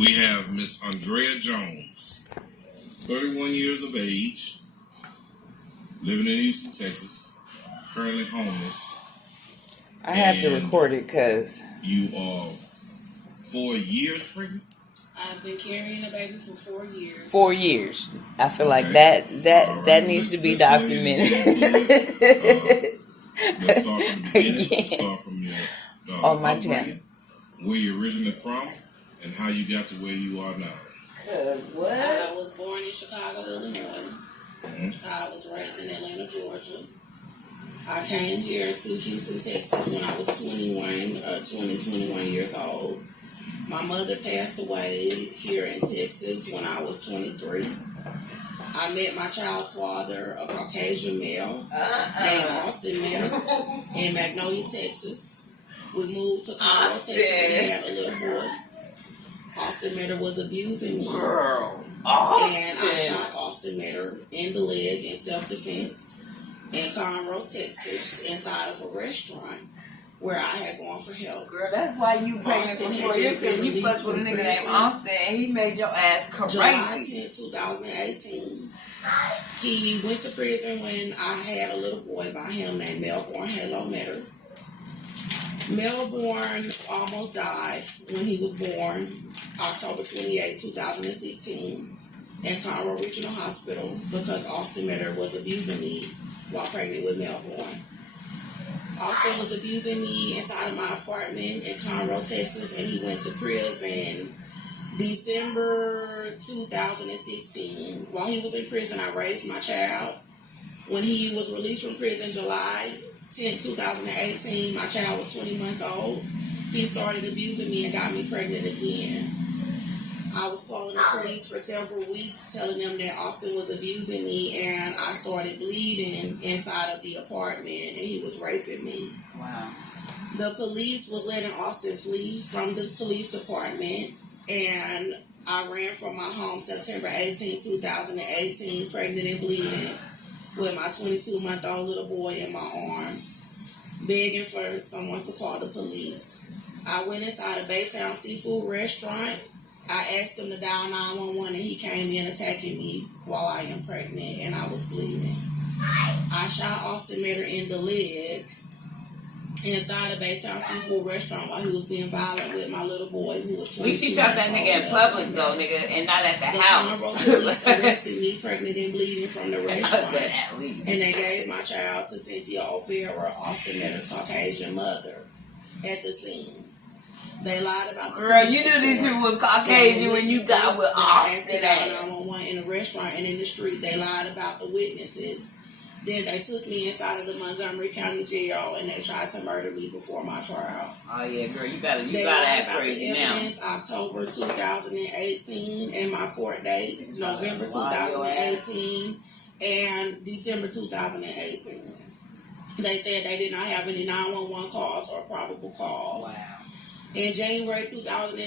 We have Miss Andrea Jones, 31 years of age, living in Houston, Texas, currently homeless. I have to record it because you are 4 years pregnant. I've been carrying a baby for 4 years. 4 years. I feel like that needs to be documented. Let's start from the beginning. Yeah. Let's start from your on my channel. Where you originally from and how you got to where you are now. What? I was born in Chicago, Illinois. I was raised in Atlanta, Georgia. I came here to Houston, Texas when I was 21 years old. My mother passed away here in Texas when I was 23. I met my child's father, a Caucasian male named Austin Metter in Magnolia, Texas. We moved to Conroe, Texas, and had a little boy. Austin Metter was abusing me. Girl. And I shot Austin Metter in the leg in self-defense in Conroe, Texas, inside of a restaurant where I had gone for help. Girl, that's why you pregnant for 4 years, because you fucked with a nigga named Austin and he made your ass crazy. July 10, 2018. He went to prison when I had a little boy by him named Melbourne Halo Metter. Melbourne almost died when he was born, October 28, 2016, in Conroe Regional Hospital because Austin Metter was abusing me while pregnant with Melbourne. Austin was abusing me inside of my apartment in Conroe, Texas, and he went to prison December 2016. While he was in prison, I raised my child. When he was released from prison July 10, 2018, my child was 20 months old. He started abusing me and got me pregnant again. I was calling the police for several weeks, telling them that Austin was abusing me, and I started bleeding inside of the apartment, and he was raping me. Wow. The police was letting Austin flee from the police department, and I ran from my home September 18, 2018, pregnant and bleeding, with my 22-month-old little boy in my arms, begging for someone to call the police. I went inside a Baytown seafood restaurant. I asked him to dial 911 and he came in attacking me while I am pregnant and I was bleeding. I shot Austin Metter in the leg inside a Baytown seafood restaurant while he was being violent with my little boy who was 22 she shot that nigga in public though, nigga, and not at the house. The police arrested me pregnant and bleeding from the restaurant. And they gave my child to Cynthia O'Vera, Austin Metter's Caucasian mother, at the scene. They lied about the girl, you knew these people was Caucasian when you got with Austin. I asked them 911 in a restaurant and in the street. They lied about the witnesses. Then they took me inside of the Montgomery County Jail and they tried to murder me before my trial. Oh yeah, girl, you gotta have crazy now. October 2018 and my court dates, November 2018 and December 2018. They said they did not have any 911 calls or probable calls. Wow. In January 2019,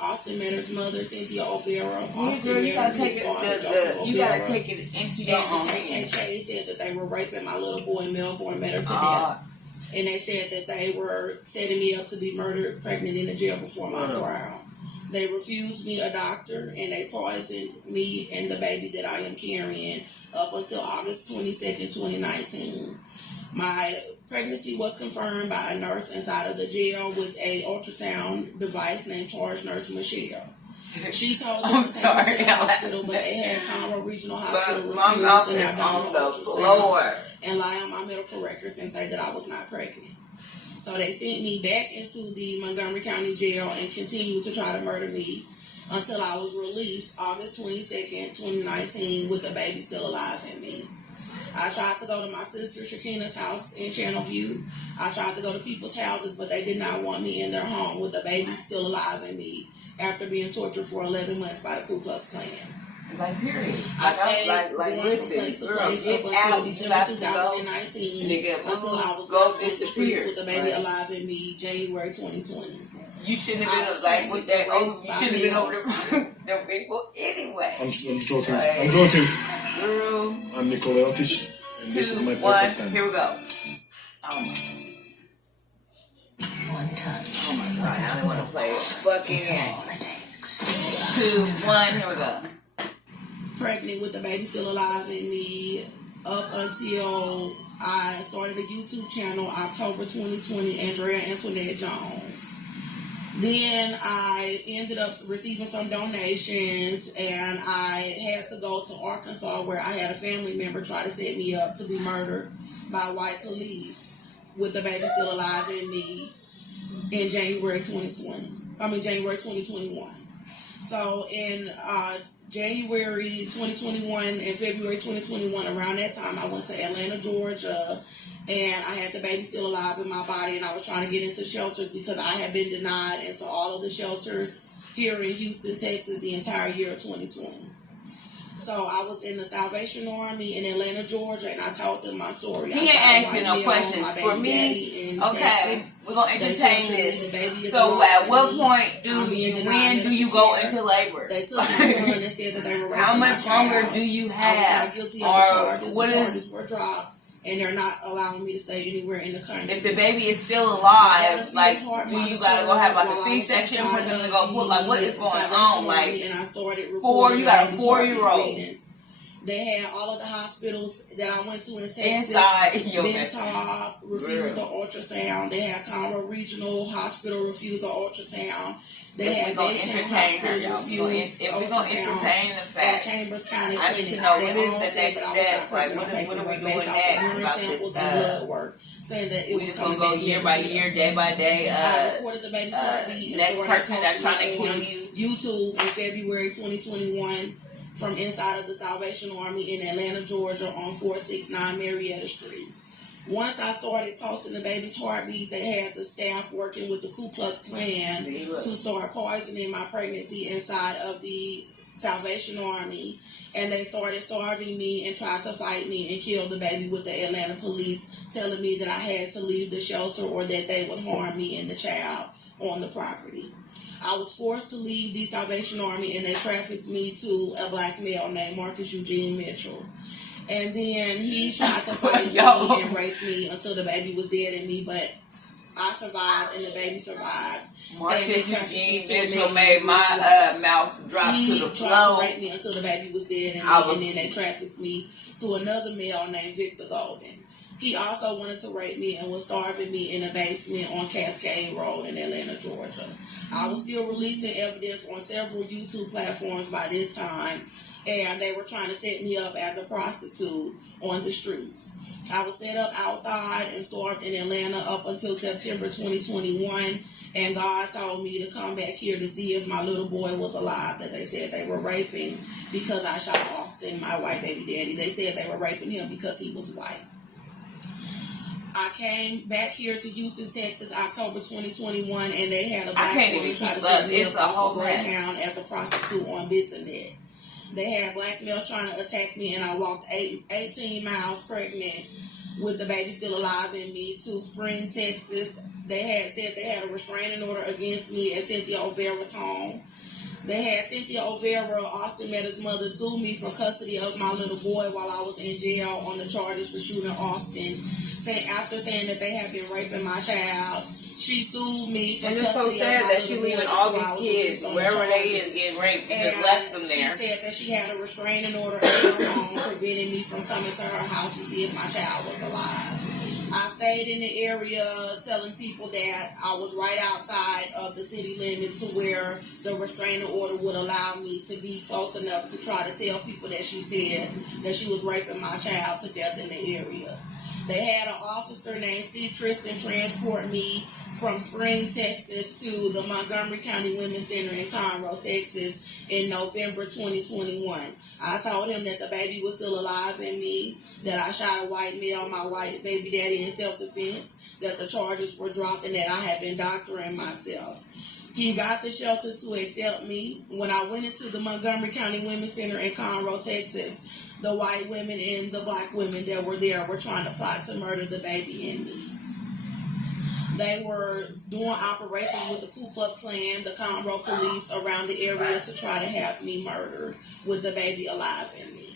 Austin Metter's mother, Cynthia O'Vera, Austin you Metter, his father, Joseph O'Vera, you gotta take it into your and own the KKK said that they were raping my little boy, Melbourne Metter, to death. And they said that they were setting me up to be murdered, pregnant in the jail before my trial. They refused me a doctor, and they poisoned me and the baby that I am carrying up until August 22nd, 2019. My pregnancy was confirmed by a nurse inside of the jail with a ultrasound device named Charge Nurse Michelle. She told them to take me to the hospital, but they had Conroe Regional Hospital refuse an abdominal ultrasound and lie on my medical records and say that I was not pregnant. So they sent me back into the Montgomery County Jail and continued to try to murder me until I was released August 22nd, 2019 with the baby still alive in me. I tried to go to my sister Shakina's house in Channelview. I tried to go to people's houses, but they did not want me in their home with the baby still alive in me after being tortured for 11 months by the Ku Klux Klan. Like, period. I stayed going from place to place up until December 2019 until I was on the streets with the baby alive in me January 2020. You shouldn't have been like with that. You shouldn't have been over them people anyway. I'm joking. I'm joking. Girl. I'm Nikola Jokic, and this is my perfect time. Here we go. One touch. Oh my god, I don't want to play it. Fucking all it takes. 2, 1, here we go. Pregnant with the baby still alive in me up until I started a YouTube channel October 2020, Andrea Antoinette Jones. Then I ended up receiving some donations, and I had to go to Arkansas, where I had a family member try to set me up to be murdered by white police with the baby still alive in me in January 2021. So in January 2021 and February 2021, around that time, I went to Atlanta, Georgia, and I had the baby still alive in my body, and I was trying to get into shelters because I had been denied into all of the shelters here in Houston, Texas, the entire year of 2020. So I was in the Salvation Army in Atlanta, Georgia, and I told them my story. He ain't asking no questions. For me, okay, we're going to entertain this. So at what point when do you go into labor? They took my son and said that they were raping How much longer do you have? I was not guilty of the charges. The charges were dropped, and they're not allowing me to stay anywhere in the country. If the baby is still alive, like, do you gotta go have like a C-section for them to go put? Like, what is going on? Like, and I started you got a 4-year-old. They had all of the hospitals that I went to in Texas. Bentalb refused an ultrasound. They had Conroe Regional Hospital refused an ultrasound. They had Baytown Hospital refused ultrasound at Chambers County I need to know what is the next step. Like, what are we doing next about this blood work, saying that it we was just gonna go year by year, day by day. I recorded the baby's heartbeat. Next person that's trying to kill you. YouTube in February 2021 from inside of the Salvation Army in Atlanta, Georgia on 469 Marietta Street. Once I started posting the baby's heartbeat, they had the staff working with the Ku Klux Klan to start poisoning my pregnancy inside of the Salvation Army. And they started starving me and tried to fight me and kill the baby with the Atlanta police, telling me that I had to leave the shelter or that they would harm me and the child on the property. I was forced to leave the Salvation Army, and they trafficked me to a black male named Marcus Eugene Mitchell. And then he tried to fight me and rape me until the baby was dead in me, but I survived and the baby survived. Marcus Eugene Mitchell made my mouth drop to the floor. He tried to rape me until the baby was dead in me, and then they trafficked me to another male named Victor Golden. He also wanted to rape me and was starving me in a basement on Cascade Road in Atlanta, Georgia. I was still releasing evidence on several YouTube platforms by this time, and they were trying to set me up as a prostitute on the streets. I was set up outside and starved in Atlanta up until September 2021, and God told me to come back here to see if my little boy was alive that they said they were raping because I shot Austin, my white baby daddy. They said they were raping him because he was white. I came back here to Houston, Texas, October 2021, and they had a black woman try to set me up off of Greyhound as a prostitute on Bissonnet. They had black males trying to attack me, and I walked 18 miles pregnant with the baby still alive in me to Spring, Texas. They had said they had a restraining order against me at Cynthia O'Vera's home. They had Cynthia O'Vera, Austin Meadows' mother, sue me for custody of my little boy while I was in jail on the charges for shooting Austin. After saying that they had been raping my child, she sued me for custody of my little boy. And it's so sad that she leaving all these kids, wherever they is, getting raped, just left them there. She said that she had a restraining order at her home preventing me from coming to her house to see if my child was alive. I stayed in the area telling people that I was right outside of the city limits to where the restraining order would allow me to be close enough to try to tell people that she said that she was raping my child to death in the area. They had an officer named C. Tristan transport me from Spring, Texas to the Montgomery County Women's Center in Conroe, Texas in November 2021. I told him that the baby was still alive in me, that I shot a white male, my white baby daddy, in self-defense, that the charges were dropped, and that I had been doctoring myself. He got the shelter to accept me. When I went into the Montgomery County Women's Center in Conroe, Texas, the white women and the black women that were there were trying to plot to murder the baby and me. They were doing operations with the Ku Klux Klan, the Conroe police around the area to try to have me murdered with the baby alive in me.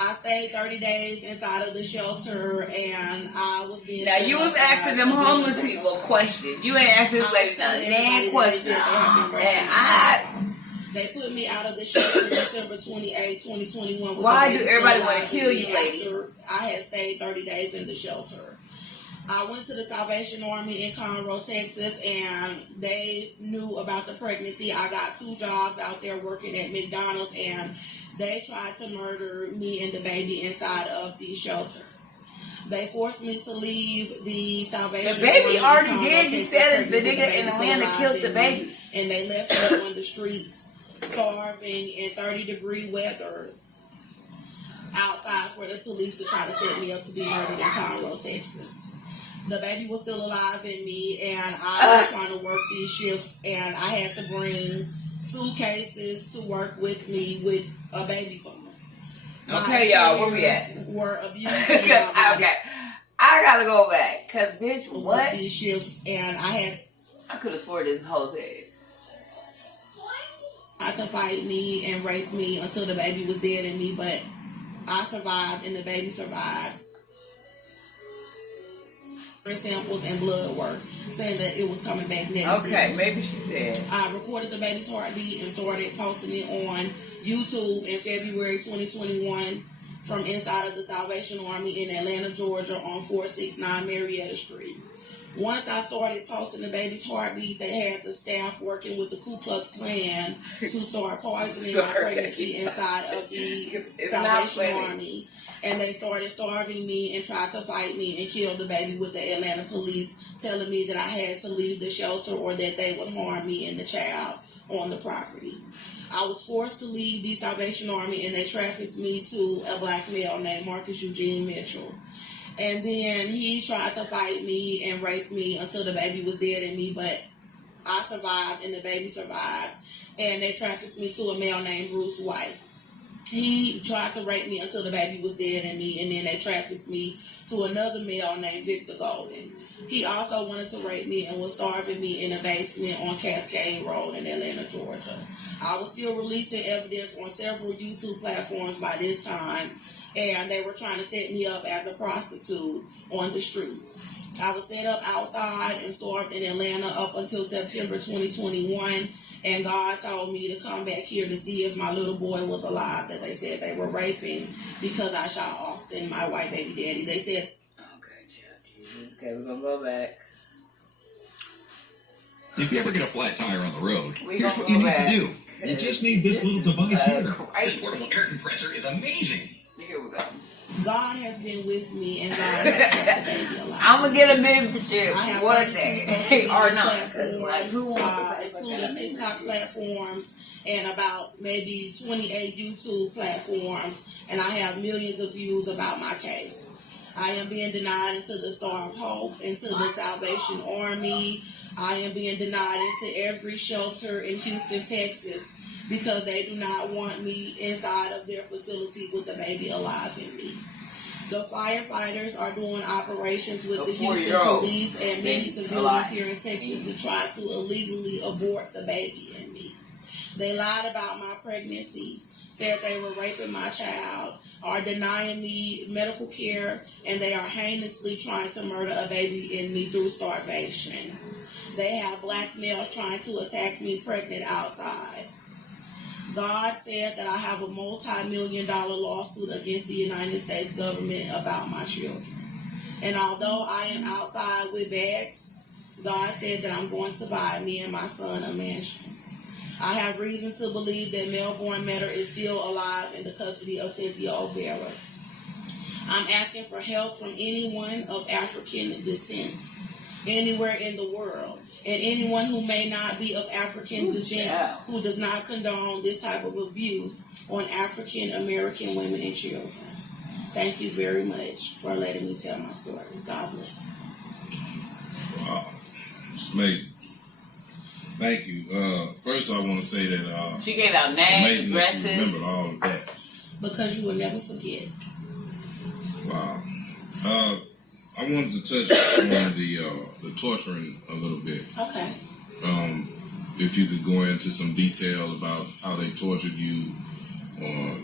I stayed 30 days inside of the shelter, and I was being... Now, you was asking them homeless people questions. You ain't asking this lady none questions. And out of the shelter December 28, 2021. Why do everybody want to kill you, lady? After I had stayed 30 days in the shelter. I went to the Salvation Army in Conroe, Texas, and they knew about the pregnancy. I got 2 jobs out there working at McDonald's, and they tried to murder me and the baby inside of the shelter. They forced me to leave the Salvation Army. The baby already Conroe, did. You Texas, said the pregnant nigga with in the baby Atlanta still killed alive the in me. baby. And they left me on the streets, starving in 30-degree weather outside for the police to try to set me up to be murdered in Conroe, Texas. The baby was still alive in me, and I was trying to work these shifts, and I had to bring suitcases to work with me with a baby bummer. Okay, y'all, where we at? Were abusing my body. Okay, I gotta go back, cause bitch, what? These shifts, and I could have swore this whole thing. Tried to fight me and rape me until the baby was dead in me, but I survived, and the baby survived. Samples and blood work saying that it was coming back negative. Okay, maybe she said. I recorded the baby's heartbeat and started posting it on YouTube in February 2021 from inside of the Salvation Army in Atlanta, Georgia on 469 Marietta Street. Once I started posting the baby's heartbeat, they had the staff working with the Ku Klux Klan to start poisoning my pregnancy inside of the Salvation Army. And they started starving me and tried to fight me and kill the baby with the Atlanta police, telling me that I had to leave the shelter or that they would harm me and the child on the property. I was forced to leave the Salvation Army, and they trafficked me to a black male named Marcus Eugene Mitchell. And then he tried to fight me and rape me until the baby was dead in me, but I survived and the baby survived. And they trafficked me to a male named Bruce White. He tried to rape me until the baby was dead in me, and then they trafficked me to another male named Victor Golden. He also wanted to rape me and was starving me in a basement on Cascade Road in Atlanta, Georgia. I was still releasing evidence on several YouTube platforms by this time, and they were trying to set me up as a prostitute on the streets. I was set up outside and starved in Atlanta up until September 2021. And God told me to come back here to see if my little boy was alive that they said they were raping because I shot Austin, my white baby daddy. They said... Okay, child, Jesus. Okay, we're going to go back. If you ever get a flat tire on the road, here's what you need to do. You just need this little device here. This portable air compressor is amazing. Here we go. God has been with me, and God has kept the baby alive. I'm going to get a membership I have one 32 day. social Or media not. platforms, including TikTok platforms, and about maybe 28 YouTube platforms, and I have millions of views about my case. I am being denied into the Star of Hope, into the Salvation Army. I am being denied into every shelter in Houston, Texas, because they do not want me inside of their facility with the baby alive in me. The firefighters are doing operations with the Houston police and many civilians here in Texas to try to illegally abort the baby in me. They lied about my pregnancy, said they were raping my child, are denying me medical care, and they are heinously trying to murder a baby in me through starvation. They have black males trying to attack me pregnant outside. God said that I have a multi-million-dollar lawsuit against the United States government about my children. And although I am outside with bags, God said that I'm going to buy me and my son a mansion. I have reason to believe that Melbourne Metter is still alive in the custody of Cynthia O'Vera. I'm asking for help from anyone of African descent, anywhere in the world. And anyone who may not be of African descent who does not condone this type of abuse on African American women and children. Thank you very much for letting me tell my story. God bless. Wow. It's amazing. Thank you. First, I want to say that she gave out names, dresses. That you remembered all of that. Because you will never forget. Wow. I wanted to touch on the torturing a little bit. Okay. If you could go into some detail about how they tortured you, or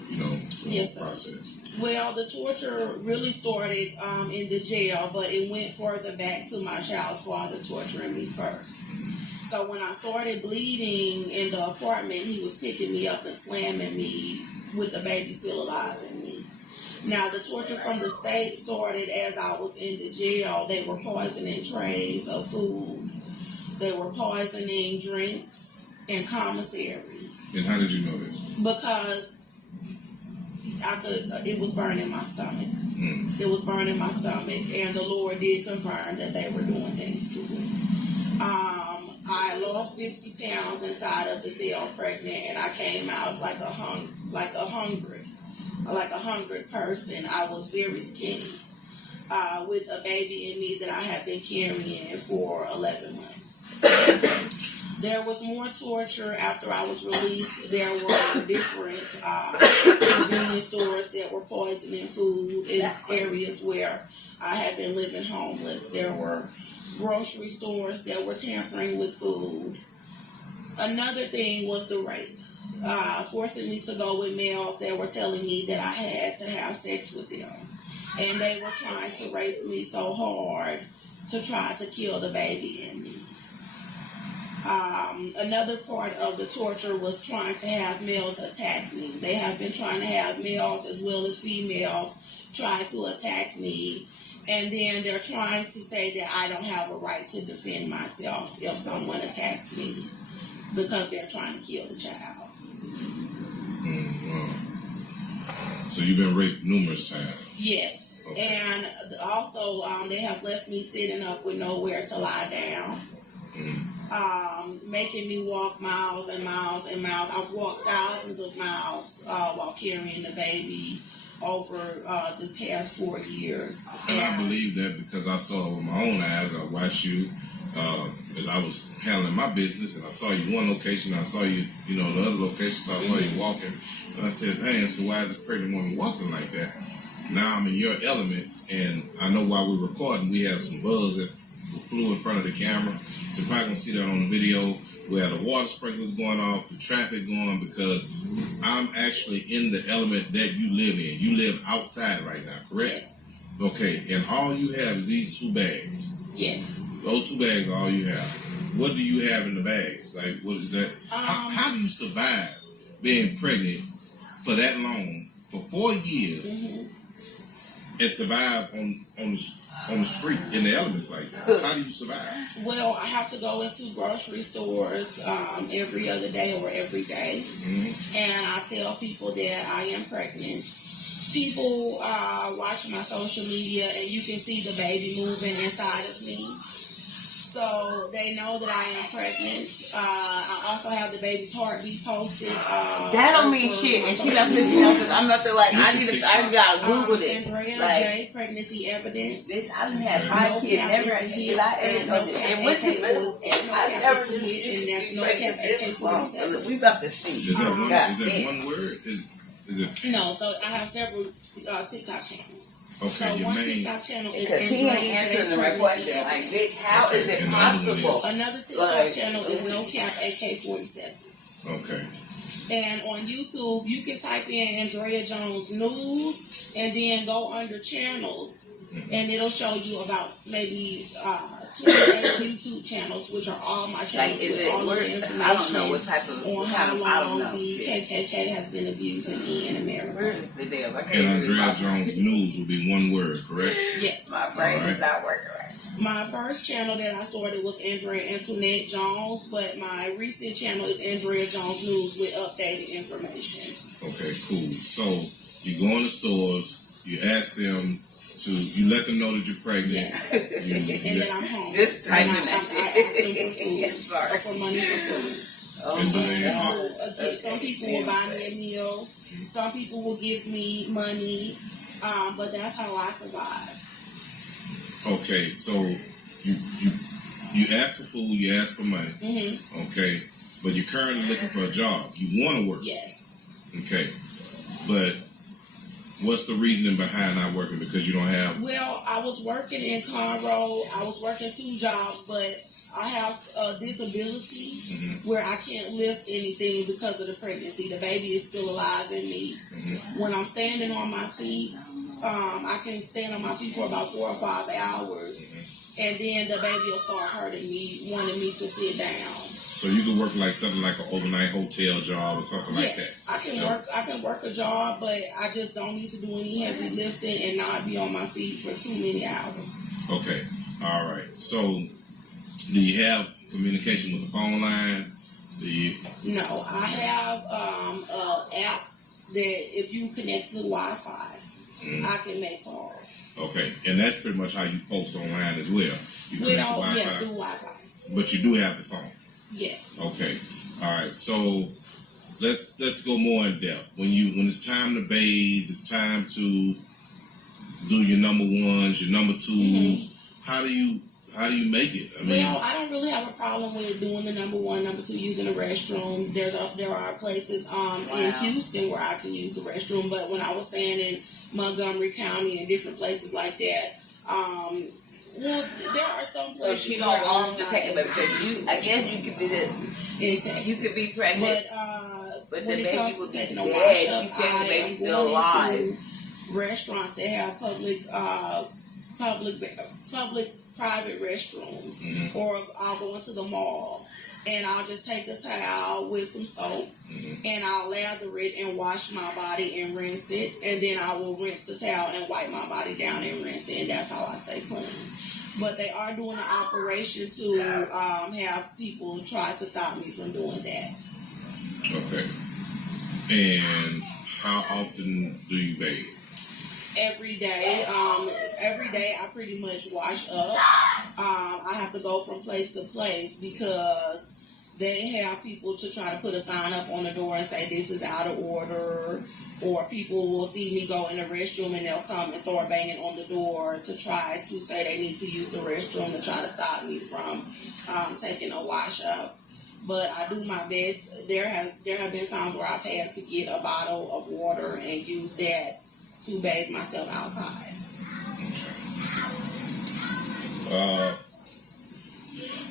yes, process. Well, the torture really started in the jail, but it went further back to my child's father torturing me first. So when I started bleeding in the apartment, he was picking me up and slamming me with the baby still alive in me. Now, the torture from the state started as I was in the jail. They were poisoning trays of food. They were poisoning drinks and commissary. And how did you know this? Because it was burning my stomach. It was burning my stomach, and the Lord did confirm that they were doing things to me. I lost 50 pounds inside of the cell pregnant, and I came out like a hungry person. I was very skinny, with a baby in me that I had been carrying for 11 months. There was more torture after I was released. There were different convenience stores that were poisoning food in areas where I had been living homeless. There were grocery stores that were tampering with food. Another thing was the rape. Forcing me to go with males that were telling me that I had to have sex with them. And they were trying to rape me so hard to try to kill the baby in me. Another part of the torture was trying to have males attack me. They have been trying to have males as well as females try to attack me. And then they're trying to say that I don't have a right to defend myself if someone attacks me because they're trying to kill the child. So you've been raped numerous times? Yes. Okay. And also they have left me sitting up with nowhere to lie down. Making me walk miles and miles and miles. I've walked thousands of miles while carrying the baby over the past 4 years. And I believe that because I saw it with my own eyes. I watched you as I was handling my business, and I saw you one location, and I saw you, the other location, so I saw you walking. And I said, man, so why is this pregnant woman walking like that? Now I'm in your elements, and I know while we're recording, we have some bugs that flew in front of the camera. So you're probably going to see that on the video where the water sprinklers going off, the traffic going, because I'm actually in the element that you live in. You live outside right now, correct? Yes. Okay, and all you have is these 2 bags. Yes. Those 2 bags are all you have. What do you have in the bags? Like, what is that? How do you survive being pregnant for that long, for 4 years, and survive on the street in the elements like that? How do you survive? Well, I have to go into grocery stores every other day or every day, and I tell people that I am pregnant. People watch my social media, and you can see the baby moving inside of me. So they know that I am pregnant. I also have the baby's heartbeat posted. That don't mean shit. And she left this because I'm up there like, I gotta Google this. Andrea like, J. Pregnancy evidence. This, I done had 5 kids. Never did I ever know this. And what you know, I never did. And that's no cap AK-47. We about to see. Is that one word? Is it? No, so I have several TikTok channels. Okay, so one TikTok channel is because he ain't answering the right question. Like this, how is it possible? Another TikTok channel is No Cap AK-47. Okay. And on YouTube, you can type in Andrea Jones News and then go under channels, and it'll show you about maybe 28 YouTube channels, which are all my channels with all of the information I don't know what type of on how long the KKK has been abusing me in America. Where is the deal? And Andrea Jones News will be one word, correct? Yes. My brain is not working right. My first channel that I started was Andrea Antoinette Jones, but my recent channel is Andrea Jones News with updated information. Okay, cool. So you go in the stores, you ask them you let them know that you're pregnant. Yes. And that I'm home. This and I ask them for food or for money for food. Some people will buy me a meal. Some people will give me money. But that's how I survive. Okay, so you ask for food, you ask for money. Okay, but you're currently looking for a job. You want to work. Yes. Okay, but what's the reasoning behind not working? Because you don't have... Well, I was working in Conroe. I was working 2 jobs, but I have a disability where I can't lift anything because of the pregnancy. The baby is still alive in me. When I'm standing on my feet, I can stand on my feet for about 4 or 5 hours, and then the baby will start hurting me, wanting me to sit down. So you can work like something like an overnight hotel job or something like that. I can work a job, but I just don't need to do any heavy lifting and not be on my feet for too many hours. Okay. All right. So do you have communication with the phone line? No, I have an app that if you connect to Wi-Fi, I can make calls. Okay, and that's pretty much how you post online as well. You connect to Wi-Fi. Yes, through Wi-Fi. But you do have the phone. Yes. Okay. All right. So let's go more in depth. When it's time to bathe, it's time to do your number ones, your number twos. How do you make it? I mean, I don't really have a problem with doing the number one, number two, using the restroom. There are places in Houston where I can use the restroom, but when I was staying in Montgomery County and different places like that, there are some places. So she don't want to take it, because I guess you could be you could be pregnant. But when it comes to taking a wash up, I am going into restaurants that have private restrooms, or I'll go into the mall and I'll just take a towel with some soap and I'll lather it and wash my body and rinse it, and then I will rinse the towel and wipe my body down and rinse it, and that's how I stay clean. But they are doing an operation to have people try to stop me from doing that. Okay. And how often do you bathe? Every day. Every day I pretty much wash up. I have to go from place to place because they have people to try to put a sign up on the door and say this is out of order, or people will see me go in the restroom and they'll come and start banging on the door to try to say they need to use the restroom to try to stop me from taking a wash up. But I do my best. There have been times where I've had to get a bottle of water and use that to bathe myself outside.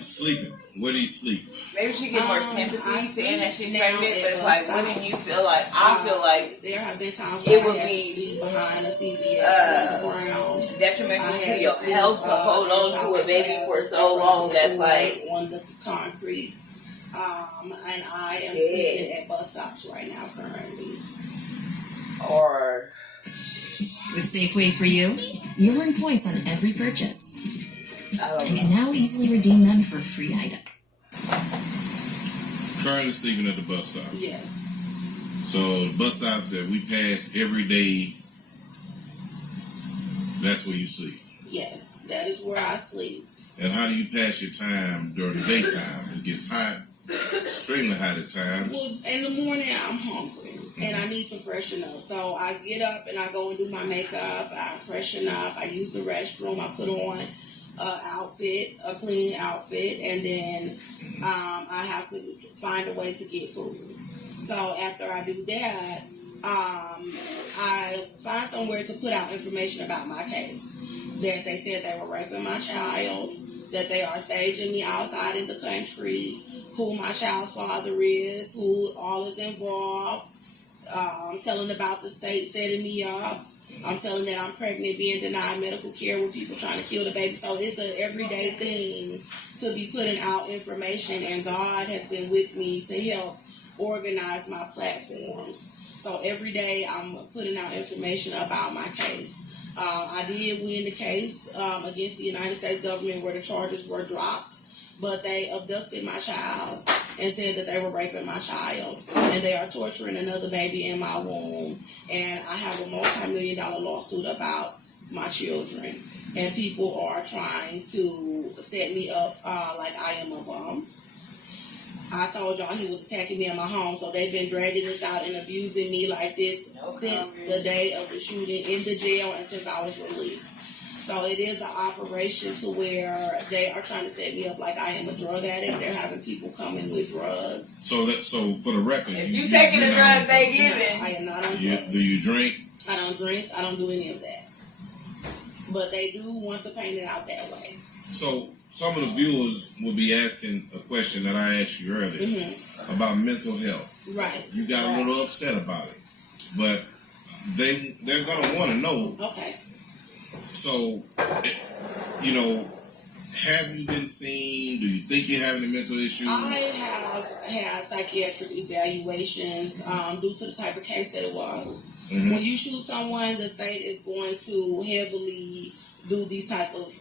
Sleeping. Where do you sleep? Maybe she get more sympathy saying that she's pregnant, but it's like, wouldn't you feel like? I feel like there have been times where I had to sleep behind the CVS ground. Detrimental to your health to hold on to a baby for so long. That's like on the concrete. And I am sleeping at bus stops right now currently. Or with Safeway for You, you'll earn points on every purchase and can now easily redeem them for a free item. Currently sleeping at the bus stop. Yes. So the bus stops that we pass every day, that's where you sleep. Yes, that is where I sleep. And how do you pass your time during the daytime? It gets hot, extremely hot at times. Well, in the morning I'm hungry and I need to freshen up. So I get up and I go and do my makeup. I freshen up. I use the restroom. I put on a clean outfit, and then I have to find a way to get food. So after I do that, I find somewhere to put out information about my case. That they said they were raping my child, that they are staging me outside in the country, who my child's father is, who all is involved. I'm telling about the state setting me up. I'm telling that I'm pregnant, being denied medical care with people trying to kill the baby. So it's an everyday thing to be putting out information, and God has been with me to help organize my platforms. So every day I'm putting out information about my case. I did win the case against the United States government where the charges were dropped, but they abducted my child and said that they were raping my child, and they are torturing another baby in my womb. And I have a multi-million-dollar lawsuit about my children, and people are trying to set me up like I am a bum. I told y'all he was attacking me in my home, so they've been dragging this out and abusing me like this since the day of the shooting in the jail and since I was released. So it is an operation to where they are trying to set me up like I am a drug addict. They're having people coming with drugs. So for the record, if you taking the drugs they giving, I am not on drugs. Do you drink? I don't drink. I don't do any of that. But they do want to paint it out that way. So some of the viewers will be asking a question that I asked you earlier about mental health. Right. You got a little upset about it, but they're gonna want to know. Okay. So, have you been seen? Do you think you have any mental issues? I have had psychiatric evaluations due to the type of case that it was. Mm-hmm. When you shoot someone, the state is going to heavily do these type of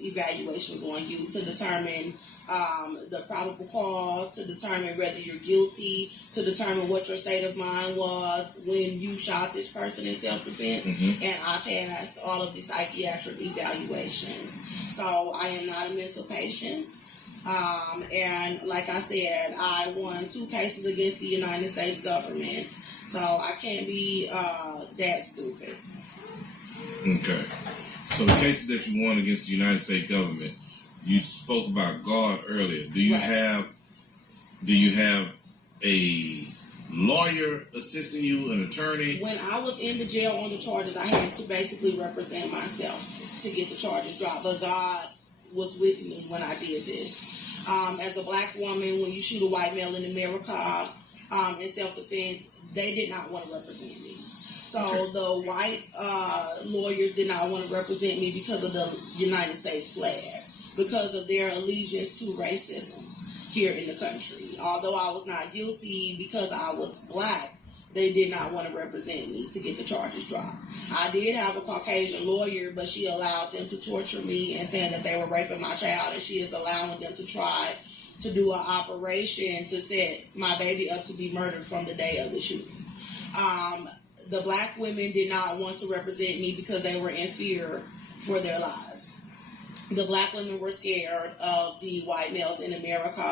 evaluations on you to determine the probable cause, to determine whether you're guilty, to determine what your state of mind was when you shot this person in self-defense. Mm-hmm. And I passed all of the psychiatric evaluations. So I am not a mental patient. And like I said, I won 2 cases against the United States government. So I can't be that stupid. Okay. So the cases that you won against the United States government, you spoke about God earlier. Do you have a lawyer assisting you, an attorney? When I was in the jail on the charges, I had to basically represent myself to get the charges dropped. But God was with me when I did this. As a black woman, when you shoot a white male in America in self-defense, they did not want to represent me. So the white lawyers did not want to represent me because of the United States flag, because of their allegiance to racism here in the country. Although I was not guilty because I was black, they did not want to represent me to get the charges dropped. I did have a Caucasian lawyer, but she allowed them to torture me and saying that they were raping my child, and she is allowing them to try to do an operation to set my baby up to be murdered from the day of the shooting. The black women did not want to represent me because they were in fear for their lives. The black women were scared of the white males in America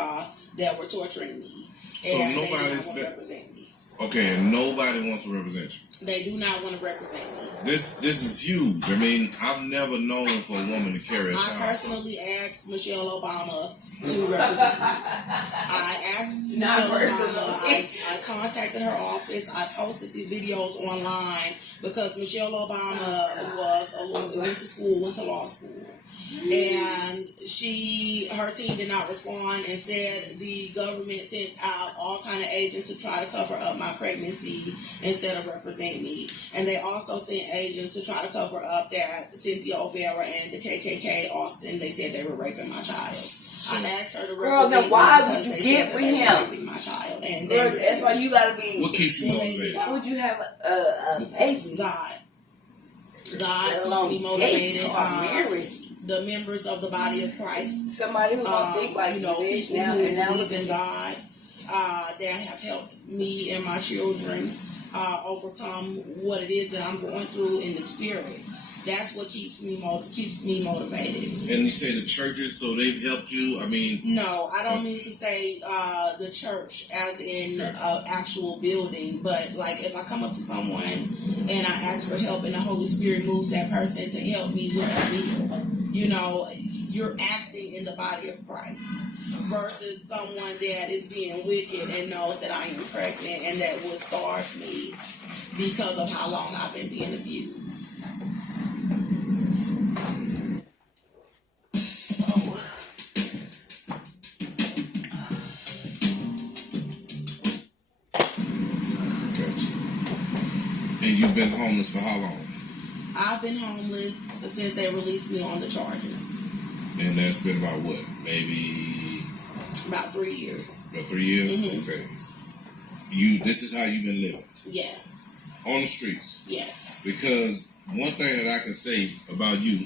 that were torturing me. So and they did not want to represent me. Okay, and nobody wants to represent you. They do not want to represent me. This is huge. I mean, I've never known for a woman to carry a child. I personally asked Michelle Obama to represent me. I asked Michelle Obama. I contacted her office. I posted the videos online because Michelle Obama went to law school. And her team did not respond and said the government sent out all kind of agents to try to cover up my pregnancy instead of represent me. And they also sent agents to try to cover up that Cynthia O'Vera and the KKK Austin, they said they were raping my child. I asked her to represent me why because would you they get said that with they him? were raping my child. And That's why you gotta be. What keeps you motivated? Why would you have a baby? God keeps me motivated. The members of the body of Christ. Somebody who's gonna think like people who believe in God that have helped me and my children overcome what it is that I'm going through in the spirit. That's what keeps me motivated. And you say the churches, so they've helped you? I mean... No, I don't mean to say the church as in an actual building, but like if I come up to someone and I ask for help and the Holy Spirit moves that person to help me with a need, you're acting in the body of Christ versus someone that is being wicked and knows that I am pregnant and that will starve me because of how long I've been being abused. You've been homeless for how long? I've been homeless since they released me on the charges. And that's been about what? Maybe... About 3 years. About 3 years? Mm-hmm. Okay. This is how you've been living? Yes. On the streets? Yes. Because one thing that I can say about you,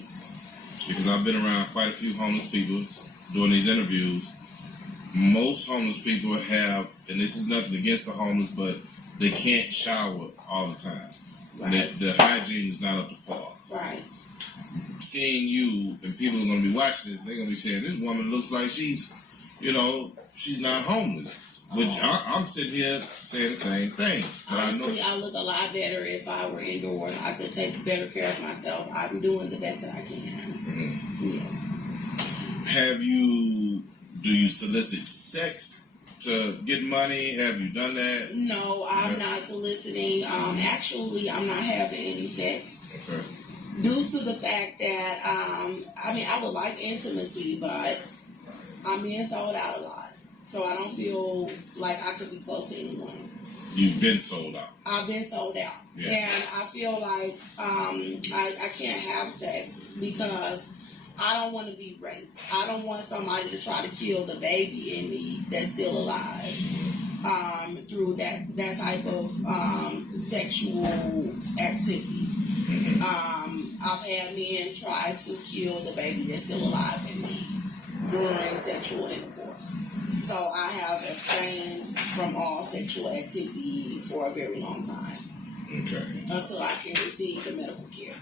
because I've been around quite a few homeless people doing these interviews, most homeless people have, and this is nothing against the homeless, but they can't shower all the time. Right. The hygiene is not up to par. Right. Seeing you, and people are going to be watching this, they're going to be saying, this woman looks like she's not homeless. But I'm sitting here saying the same thing. Honestly, I look a lot better if I were indoors. I could take better care of myself. I'm doing the best that I can. Mm-hmm. Yes. Do you solicit sex to get money? Have you done that? No, I'm not soliciting. Actually, I'm not having any sex. Okay. Due to the fact that, I would like intimacy, but I'm being sold out a lot. So I don't feel like I could be close to anyone. You've been sold out. I've been sold out. Yeah. And I feel like I can't have sex because I don't want to be raped. I don't want somebody to try to kill the baby in me that's still alive through that type of sexual activity. I've had men try to kill the baby that's still alive in me during sexual intercourse. So I have abstained from all sexual activity for a very long time. Okay. Until I can receive the medical care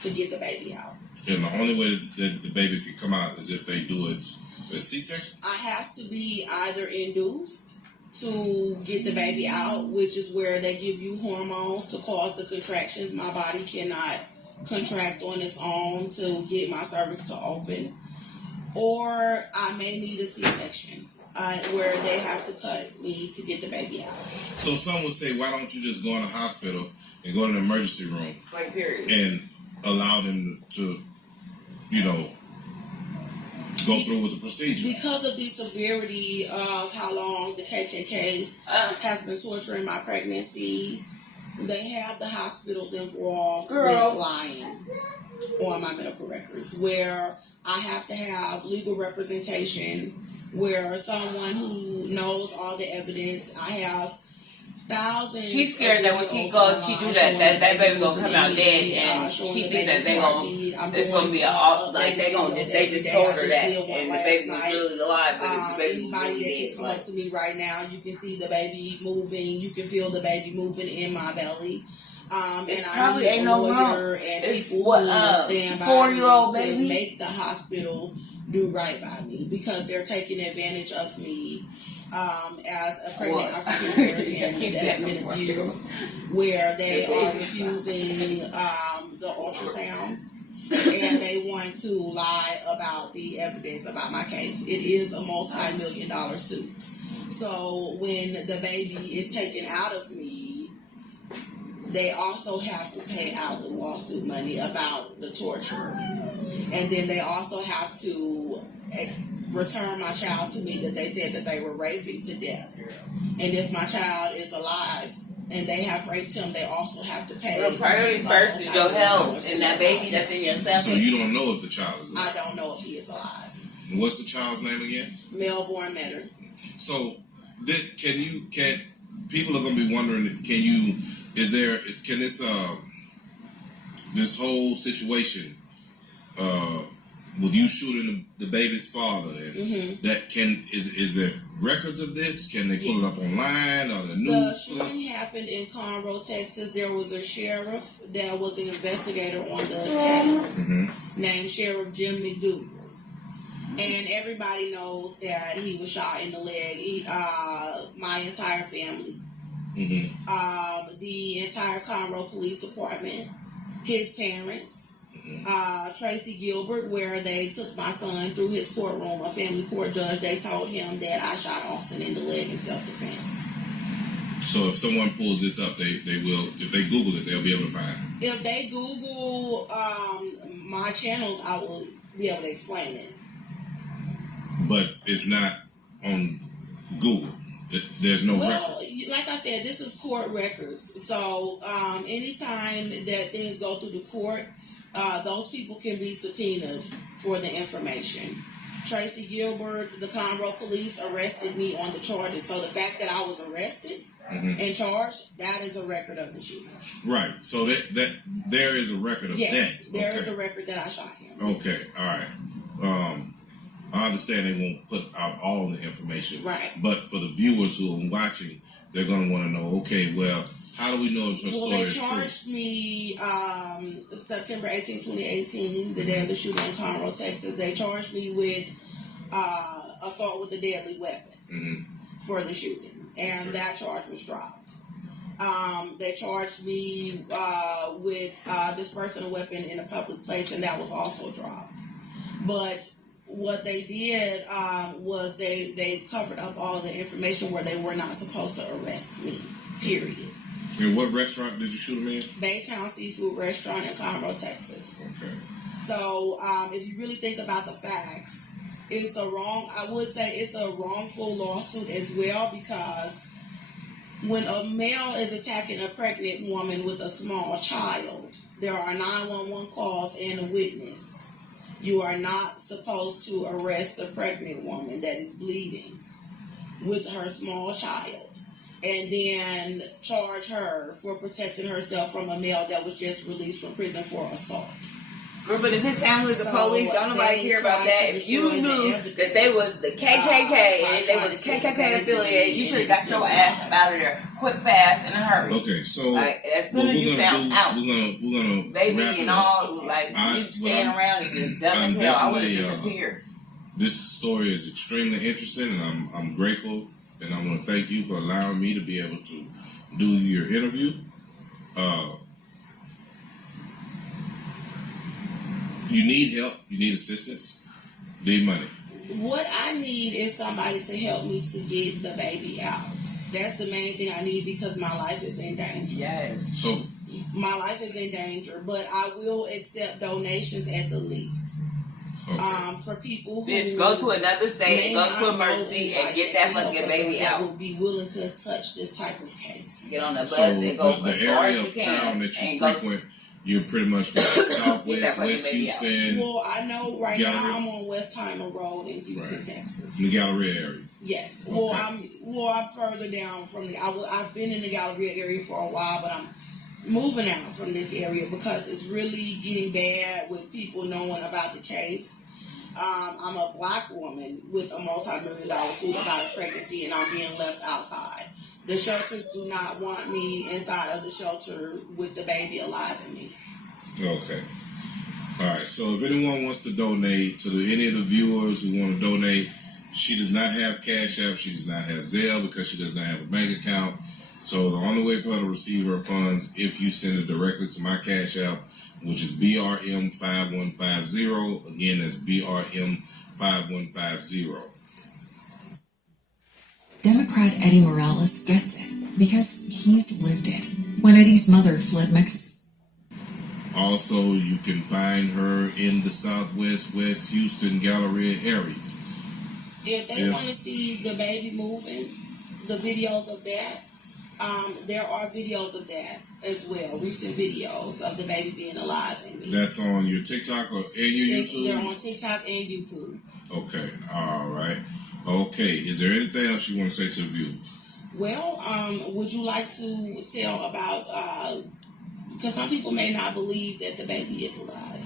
to get the baby out. And the only way that the baby can come out is if they do it a C-section? I have to be either induced to get the baby out, which is where they give you hormones to cause the contractions. My body cannot contract on its own to get my cervix to open. Or I may need a C-section where they have to cut me to get the baby out. So some would say, why don't you just go in the hospital and go in the emergency room and allow them to, go through with the procedure? Because of the severity of how long the KKK has been torturing my pregnancy, they have the hospitals involved with lying on my medical records, where I have to have legal representation, where someone who knows all the evidence. I have thousands. She's scared that when she goes, she do that baby gonna come out dead, and she thinks that it's gonna be they just told her that, and the baby was really alive, but the baby was really dead. Anybody that can come up to me right now, you can see the baby moving, you can feel the baby moving in my belly. It and probably I need ain't a no lawyer wrong. and It's people who will stand by 4-year-old me to baby. make the hospital do right by me, because they're taking advantage of me as a pregnant African American that has been abused, where they are refusing the ultrasounds, and they want to lie about the evidence about my case. It is a multi-million-dollar suit. So when the baby is taken out of me, they also have to pay out the lawsuit money about the torture. And then they also have to return my child to me that they said that they were raping to death. And if my child is alive and they have raped him, they also have to pay. Your priority first is your health and that baby that's in your cell. So you don't know if the child is alive? I don't know if he is alive. What's the child's name again? Melbourne Metter. So can people are gonna be wondering, can this whole situation with you shooting the baby's father, and is there records of this? Can they pull it up online or the news? The shooting happened in Conroe, Texas. There was a sheriff that was an investigator on the case named Sheriff Jim McDougal. And everybody knows that he was shot in the leg. My entire family. The entire Conroe Police Department, his parents, Tracy Gilbert, where they took my son through his courtroom, a family court judge. They told him that I shot Austin in the leg in self-defense. So if someone pulls this up, they will, if they Google it, they'll be able to find it. If they Google my channels, I will be able to explain it. But it's not on Google. There's no record. Like I said, this is court records. So anytime that things go through the court, those people can be subpoenaed for the information. Tracy Gilbert, the Conroe police arrested me on the charges. So the fact that I was arrested and charged, that is a record of the shooting. Right. So that there is a record of that. Yes, there is a record that I shot him. Okay. All right. I understand they won't put out all the information. Right. But for the viewers who are watching, they're going to want to know, okay, well, how do we know if your story is true? Well, they charged me September 18, 2018, the day of the shooting in Conroe, Texas. They charged me with assault with a deadly weapon for the shooting. And that charge was dropped. They charged me with dispersing a weapon in a public place, and that was also dropped. But what they did was they covered up all the information where they were not supposed to arrest me, period. And what restaurant did you shoot him in? Baytown Seafood Restaurant in Conroe, Texas. Okay. So if you really think about the facts, I would say it's a wrongful lawsuit as well, because when a male is attacking a pregnant woman with a small child, there are 911 calls and a witness. You are not supposed to arrest the pregnant woman that is bleeding with her small child and then charge her for protecting herself from a male that was just released from prison for assault. But if his family was the police, don't nobody care about that. If you knew that they was the KKK and they were the KKK affiliate, you should have got your ass out of there quick, fast, and in a hurry. Okay, so like, as soon as you found out, we're gonna baby wrap it and up. all, like you standing around and just dumb as hell. I would have disappeared. This story is extremely interesting, and I'm grateful, and I want to thank you for allowing me to be able to do your interview. You need help. You need assistance. Need money. What I need is somebody to help me to get the baby out. That's the main thing I need because my life is in danger. Yes. So my life is in danger, but I will accept donations at the least. Okay. For people who go to another state, go to emergency, and get that fucking baby out. That will be willing to touch this type of case. Get on the bus and go the area of town that you frequent. You're pretty much Southwest, West Houston. Well, I know right now I'm on Westheimer Road in Houston, Texas. In the Galleria area. Yes. Okay. I'm further down from I've been in the Galleria area for a while, but I'm moving out from this area because it's really getting bad with people knowing about the case. I'm a black woman with a multi-million-dollar suit about a pregnancy, and I'm being left outside. The shelters do not want me inside of the shelter with the baby alive in me. Okay. All right. So if anyone wants to donate to any of the viewers who want to donate, she does not have Cash App. She does not have Zelle because she does not have a bank account. So the only way for her to receive her funds if you send it directly to my Cash App, which is BRM5150. Again, that's BRM5150. Democrat Eddie Morales gets it because he's lived it. When Eddie's mother fled Mexico. Also, you can find her in the Southwest, West Houston Galleria area. If they want to see the baby moving, the videos of that, there are videos of that as well. Recent videos of the baby being alive in me. That's on your TikTok or your YouTube? They're on TikTok and YouTube. Okay, all right. Okay, is there anything else you want to say to the viewers? Well, would you like to tell about, because some people may not believe that the baby is alive.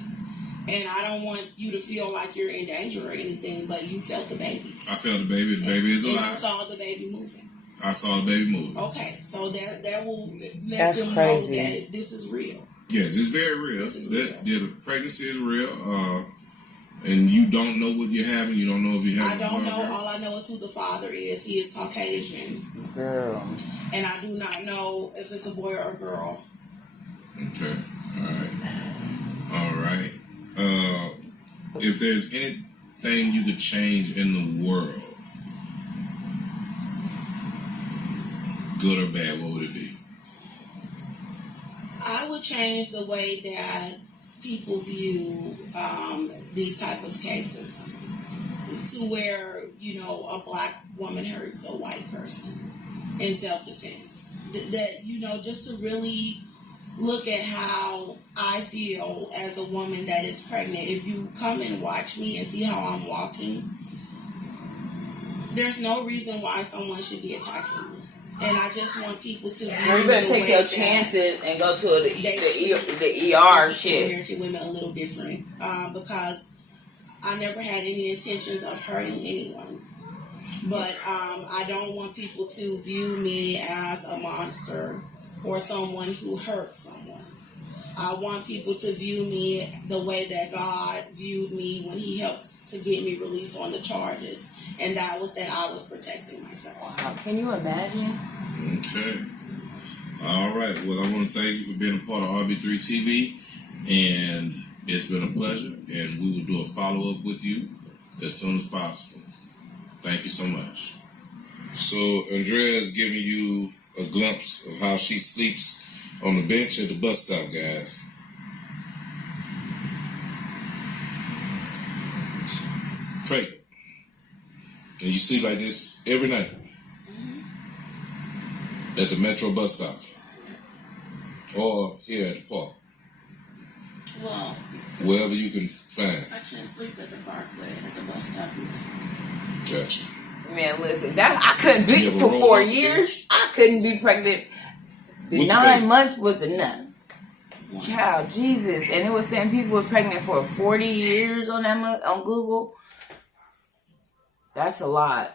And I don't want you to feel like you're in danger or anything, but you felt the baby. I felt the baby. The baby is alive. And you saw the baby moving. I saw the baby moving. Okay, so that will let them know that this is real. Yes, it's very real. This is real. The pregnancy is real. And you don't know what you're having. You don't know if you're having. I don't know. All I know is who the father is. He is Caucasian. Girl. And I do not know if it's a boy or a girl. Okay. All right. If there's anything you could change in the world, good or bad, what would it be? I would change the way that people view these type of cases to where, a black woman hurts a white person in self-defense. That, just to really look at how I feel as a woman that is pregnant. If you come and watch me and see how I'm walking, there's no reason why someone should be attacking me. And I just want people to view you better take your chances and go to the ER shit. American women a little different because I never had any intentions of hurting anyone. But I don't want people to view me as a monster or someone who hurt someone. I want people to view me the way that God viewed me when he helped to get me released on the charges. And that was that I was protecting myself. Wow. Can you imagine? Okay. All right. Well, I want to thank you for being a part of RB3 TV. And it's been a pleasure. And we will do a follow-up with you as soon as possible. Thank you so much. So, Andrea is giving you a glimpse of how she sleeps on the bench at the bus stop, guys. Pregnant. And you sleep like this every night. At the Metro bus stop. Or here at the park. Well, wherever you can Fine. I can't sleep at the parkway and at the bus stop either. Gotcha. Man, listen, I couldn't be You ever for roll 4 off the years. bench? I couldn't be pregnant. The With the 9 baby? months was enough. Child, Jesus, and it was saying people was pregnant for 40 years on that on Google. That's a lot.